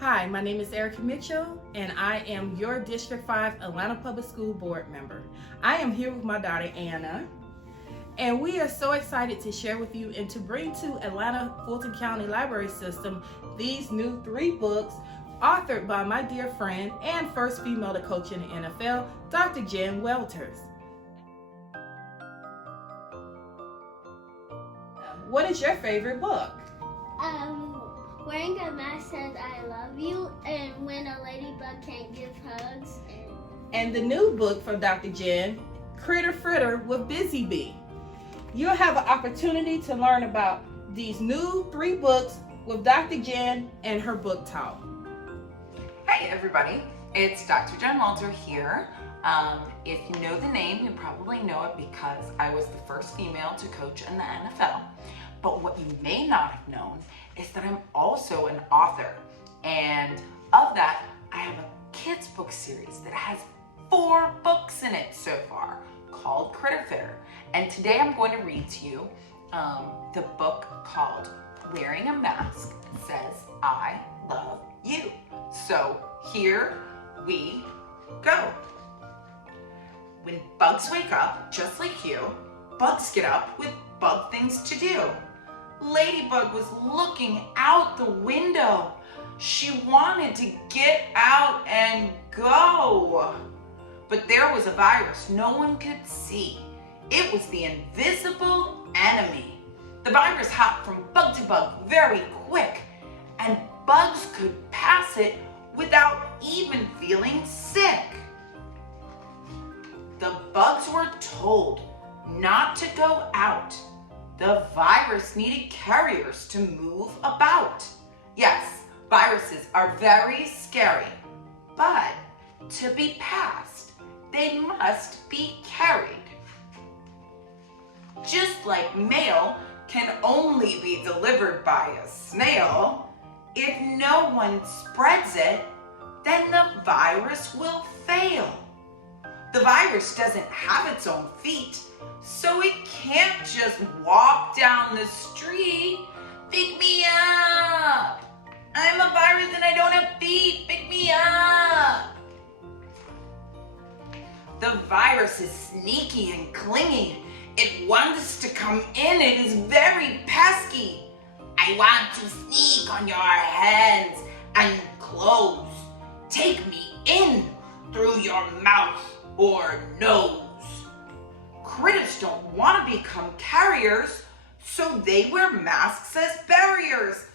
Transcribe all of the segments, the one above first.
Hi, my name is Erika Mitchell, and I am your District 5 Atlanta Public School Board member. I am here with my daughter, Anna, and we are so excited to share with you and to bring to Atlanta Fulton County Library System these new 3 books authored by my dear friend and first female to coach in the NFL, Dr. Jen Welter. What is your favorite book? Wearing a mask says I love you, and when a ladybug can't give hugs. And the new book from Dr. Jen, Critter Fritter with Busy Bee. You'll have an opportunity to learn about these new 3 books with Dr. Jen and her book talk. Hey everybody, it's Dr. Jen Welter here. If you know the name, you probably know it because I was the first female to coach in the NFL. But what you may not have known is that I'm also an author. And of that, I have a kids book series that has 4 books in it so far called Critter Fitter. And today I'm going to read to you the book called Wearing a Mask Says I Love You. So here we go. When bugs wake up, just like you, bugs get up with bug things to do. Ladybug was looking out the window. She wanted to get out and go. But there was a virus no one could see. It was the invisible enemy. The virus hopped from bug to bug very quick, and bugs could pass it without even feeling sick. The bugs were told not to go out. The virus needed carriers to move about. Yes, viruses are very scary, but to be passed, they must be carried. Just like mail can only be delivered by a snail, if no one spreads it, then the virus will fail. The virus doesn't have its own feet, so it can't just walk down the street. Pick me up! I'm a virus and I don't have feet. Pick me up! The virus is sneaky and clingy. It wants to come in. It is very pesky. I want to sneak on your hands and clothes. Take me in through your mouth or nose. Critters don't want to become carriers, so they wear masks as barriers.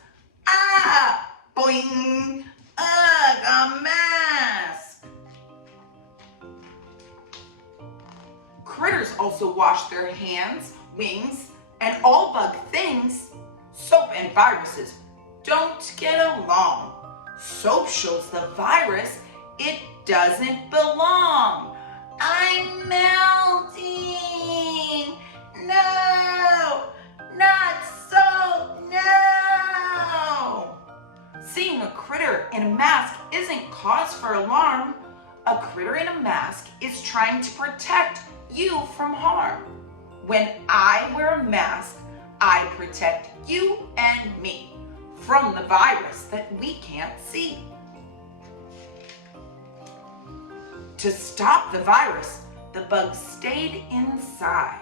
Ah, boing, a mask. Critters also wash their hands, wings, and all bug things. Soap and viruses don't get along. Soap shows the virus it doesn't belong. I'm melting. No, not so, no. Seeing a critter in a mask isn't cause for alarm. A critter in a mask is trying to protect you from harm. When I wear a mask, I protect you and me from the virus that we can't see. To stop the virus, the bugs stayed inside.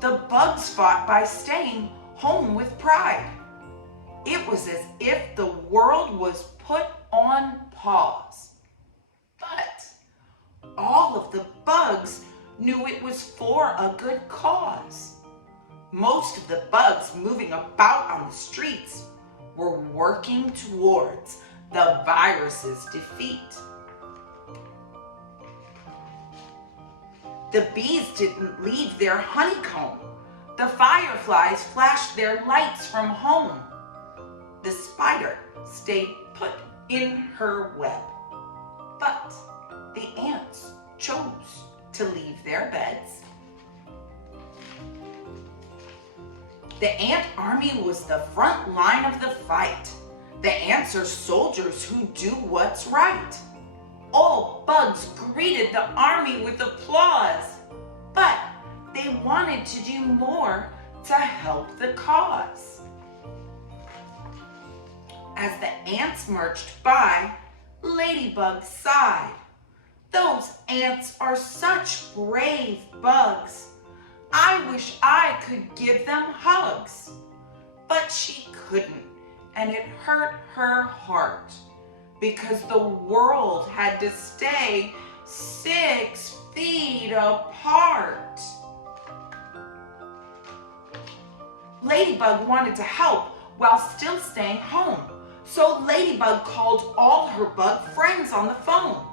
The bugs fought by staying home with pride. It was as if the world was put on pause. But all of the bugs knew it was for a good cause. Most of the bugs moving about on the streets were working towards the virus's defeat. The bees didn't leave their honeycomb. The fireflies flashed their lights from home. The spider stayed put in her web. But the ants chose to leave their beds. The ant army was the front line of the fight. The ants are soldiers who do what's right. All bugs greeted the army with applause, but they wanted to do more to help the cause. As the ants marched by, Ladybug sighed. Those ants are such brave bugs. I wish I could give them hugs. But she couldn't, and it hurt her heart because the world had to stay 6 feet apart. Ladybug wanted to help while still staying home, so Ladybug called all her bug friends on the phone.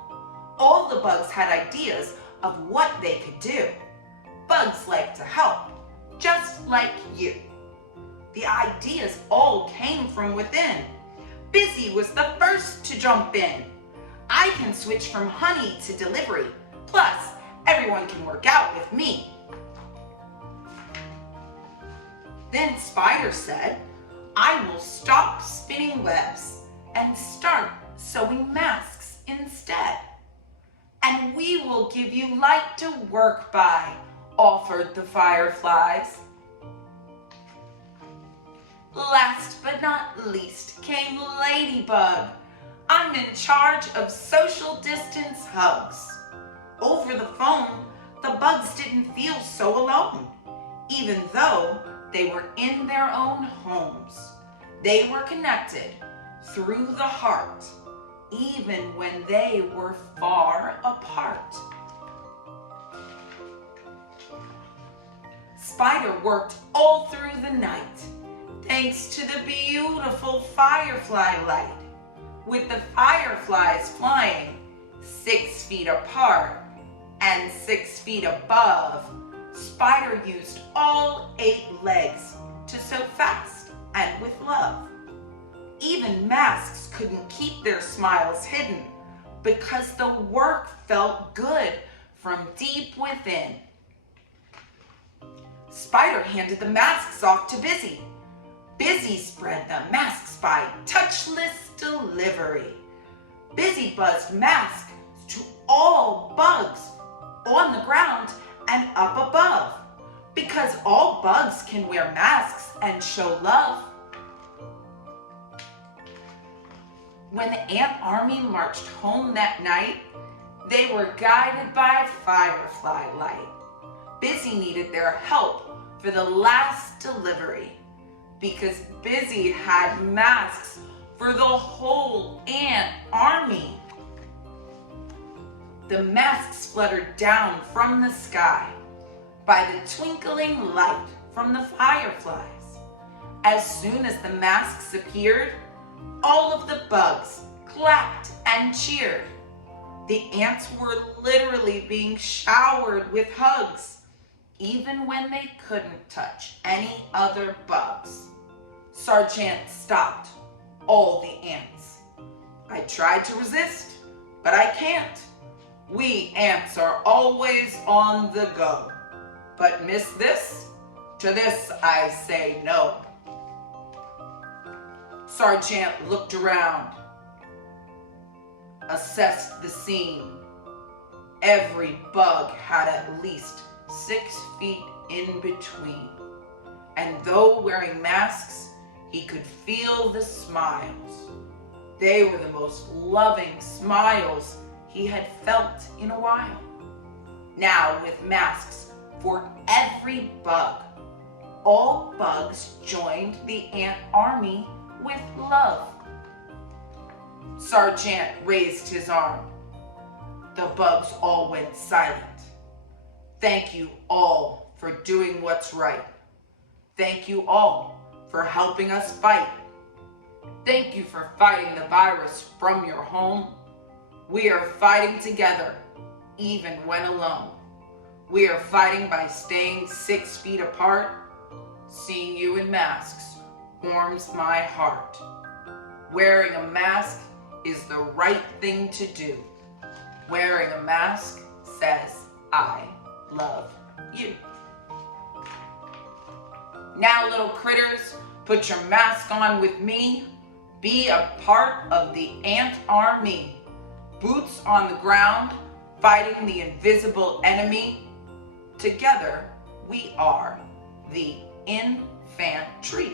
All the bugs had ideas of what they could do. Bugs like to help, just like you. The ideas all came from within. Busy was the first to jump in. I can switch from honey to delivery. Plus, everyone can work out with me. Then Spider said, I will stop spinning webs and start sewing masks instead. And we will give you light to work by, offered the fireflies. Last but not least came Ladybug. I'm in charge of social distance hugs. Over the phone, the bugs didn't feel so alone, even though they were in their own homes. They were connected through the heart, even when they were far apart. Spider worked all through the night, thanks to the beautiful firefly light, with the fireflies flying 6 feet apart and 6 feet above. Spider used all 8 legs to sew fast and with love. Even masks couldn't keep their smiles hidden because the work felt good from deep within. Spider handed the masks off to Busy. Busy spread the masks by touchless delivery. Busy buzzed masks to all bugs on the ground and up above, because all bugs can wear masks and show love. When the ant army marched home that night, they were guided by firefly light. Busy needed their help for the last delivery, because Busy had masks for the whole ant army. The masks fluttered down from the sky by the twinkling light from the fireflies. As soon as the masks appeared, all of the bugs clapped and cheered. The ants were literally being showered with hugs, even when they couldn't touch any other bugs. Sergeant stopped all the ants. I tried to resist, but I can't. We ants are always on the go. But miss this? To this I say no. Sergeant looked around, assessed the scene. Every bug had at least 6 feet in between. And though wearing masks, he could feel the smiles. They were the most loving smiles he had felt in a while. Now, with masks for every bug, all bugs joined the ant army with love. Sergeant raised his arm. The bugs all went silent. Thank you all for doing what's right. Thank you all for helping us fight. Thank you for fighting the virus from your home. We are fighting together, even when alone. We are fighting by staying 6 feet apart. Seeing you in masks warms my heart. Wearing a mask is the right thing to do. Wearing a mask says, I love you. Now, little critters, put your mask on with me. Be a part of the ant army. Boots on the ground, fighting the invisible enemy. Together, we are the infantry.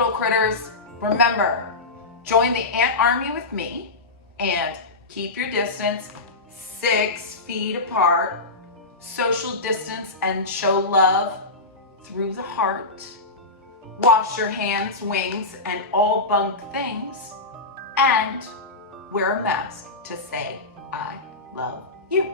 little critters, remember, join the ant army with me and keep your distance 6 feet apart. Social distance and show love through the heart. Wash your hands, wings, and all bunk things. And wear a mask to say, I love you.